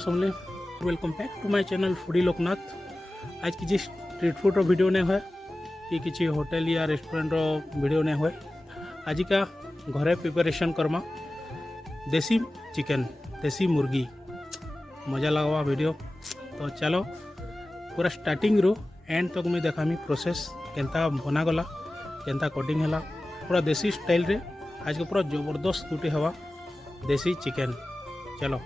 समले welcome back to my channel foodie Loknath. आज किसी street food video नहीं हुए कि किसी होटल या रेस्टोरेंट वीडियो नहीं हुए। आज का घरे प्रिपरेशन करमा देसी चिकन देसी मुर्गी मजा लगवा वीडियो। तो चलो पूरा स्टार्टिंग रू एंड तक मुझे देखामी प्रोसेस केनता बनागला केनता कटिंग है पूरा देसी स्टाइल रे। आज के पूरा जबरदस्त टूटी हवा देसी चिकन। चलो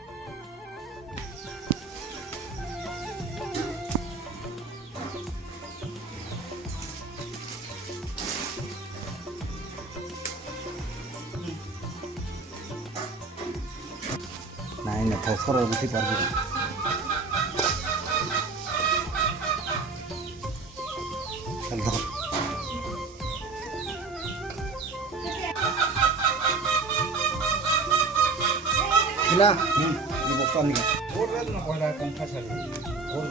ନାଇଁ ନା ଫସର ଉଠି ପାରୁଛି ଥିଲା ବସ୍ତା ନିକା ଭୋଟ ନା କହିଲା କଣ୍ଠା ଛାଡ଼ି ଭୋଟ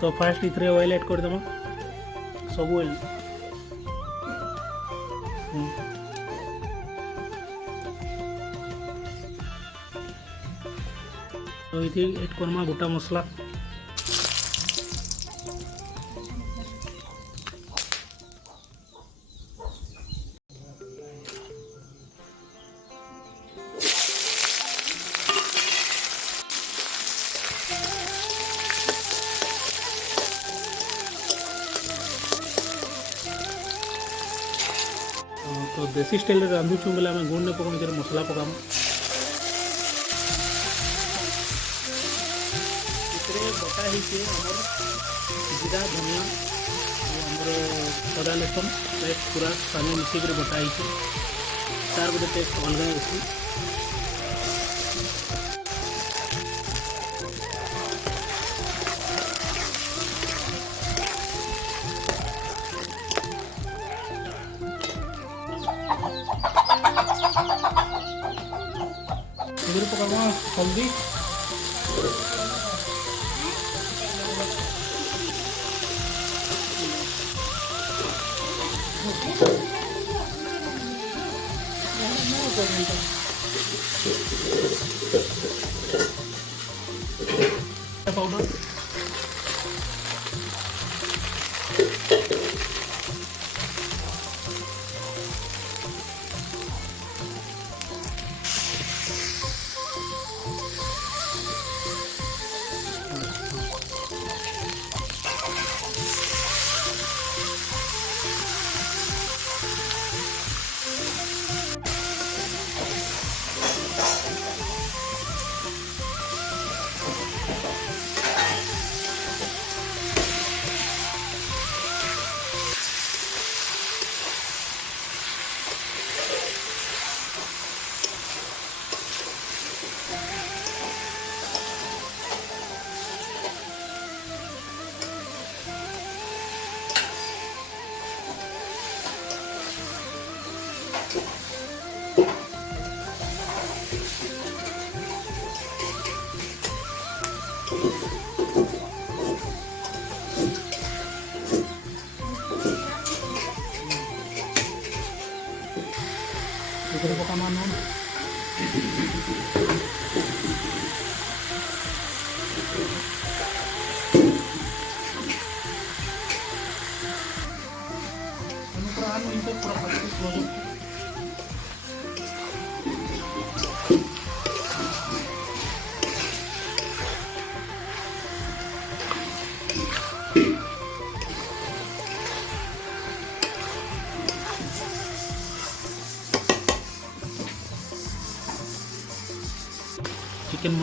तो फास्ट इथरे ऑयल ऐड कर देमा सब ऑयल तो इथे ऐड करमा गोटा मसला तो देसी स्टाइल रे रांधुछु बेले आम गुण ने पकाने जरा मसला पकाम इतरे बटा ही के हमर जीरा धनिया हमर अदा लहसुन पेस्ट पूरा साने मिक्सी करे बटा ही के तार गोटे टेस्ट अलग अछि। इधर पकामा हल्दी पाउडर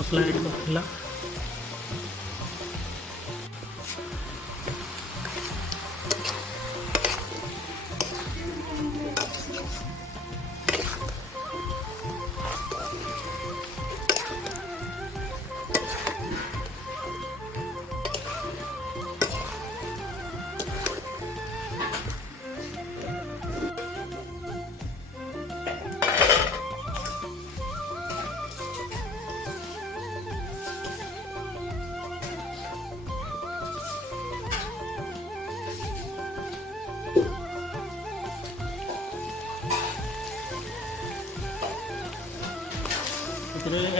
मसला ऐड करथिला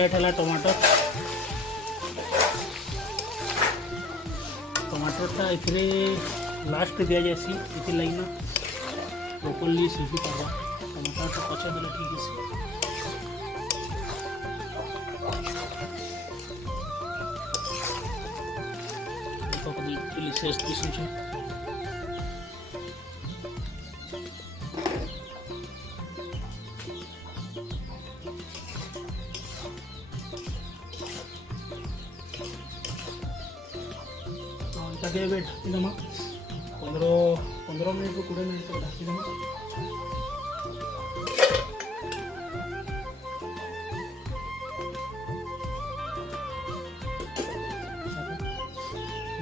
ऐड है टमाटर टमाटरटा इथे लास्ट दिया जाएसी इथे लाइन प्रॉपर्ली सीझी पार्बा टमाटर तो पचा देला ठीक है तो कभी डिलीशियस दिसुचे ताकि ଏବେ ଢାଙ୍କିଦେମା 15 ମିନିଟ୍ରୁ 20 ମିନିଟ୍ ତକ ଢାଙ୍କିଦେମା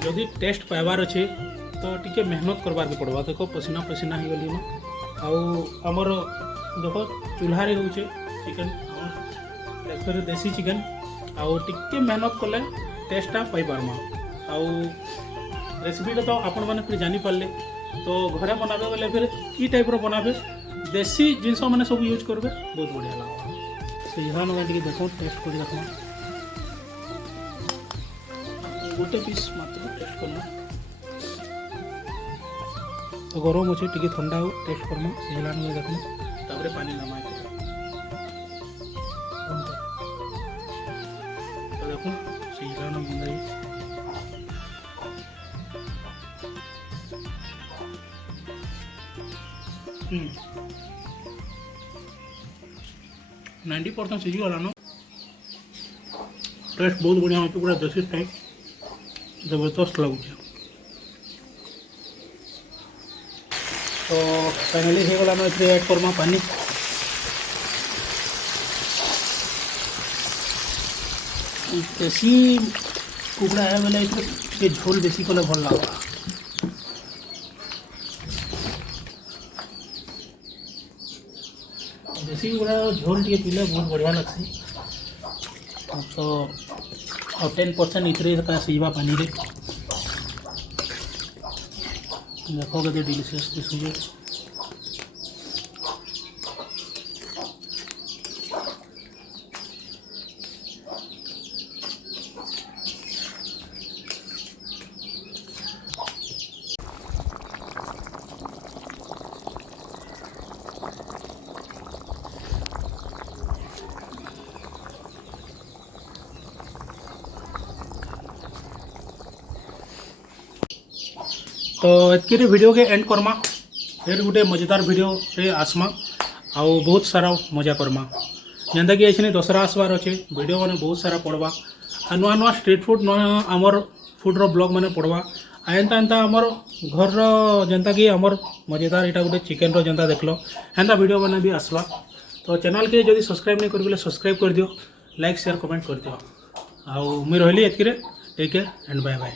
जदि टेस्ट पाइबार अच्छे तो टिके मेहनत करवार के पड़वा देख पसीना पसीना हो गली आउ आमर देख चूल्हारे होचे चिकन आम देसी चिकन आउ टिके मेहनत कले टेस्टा पाई पारमा आउ रेसिपी तो आपण मैंने फिर जानी पारे तो घरे बनाबे बोले फिर ई टाइप रो बनाबे देसी जिनस मैंने सब यूज करबे बहुत बढ़िया लगा से यहाँ ना देखो टेस्ट कर देखो गोटे पीस मात्र टेस्ट करना तो गरम अच्छे टी ठंडा हो टेस्ट करना से देखो तापर पानी नमा तो देखो से बंदा 90% सीझी गला न टेस्ट बहुत बढ़िया होती पूरा देसी टाइप जबरदस्त लगुच तो फाइनली हो गला न ऐड करमा पानी देसी कुकड़ा है बोले ये झोल बेसी कले भल लगा देसी गुड़ा झोल टे पीले बहुत बढ़िया लगसी तो 10% इतरे सीझा पानी रे देखो के डिलीशियस दिशुजे तो इतके वीडियो के एंड करमा फिर गोटे मजेदार वीडियो रे आसमा आउ बहुत सारा मजा करमा जेनता कि ऐसे दशहरा आसबार अच्छे वीडियो मैंने बहुत सारा पड़वा आ नुआ नुआ स्ट्रीट फूड आमर फूड्र ब्लॉग मैंने पड़वा आ एंता एंता आमर घर जेनता कि आमर मजेदार यहाँ गोटे चिकेन जेनता देखल एंता वीडियो मैंने भी आसवा तो चैनल के जब सब्सक्राइब नहीं कर सब्सक्राइब कर दियो लाइक शेयर कमेंट कर दियो आउ मुई रही एतके take care and bye bye.